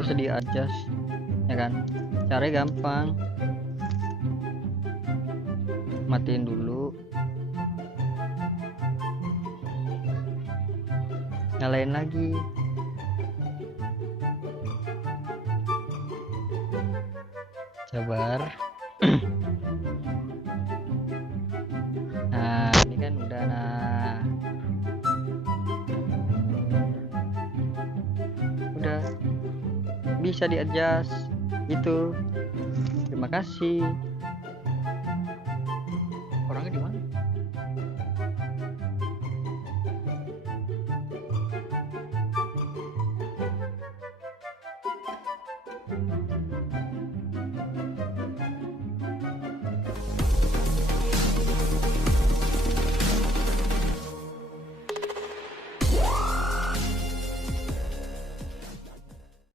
nggak usah di adjust ya kan, caranya gampang, matiin dulu, nyalain lagi, sabar. Nah ini kan udah, nah udah bisa di adjust itu. Terima kasih. Orangnya di mana?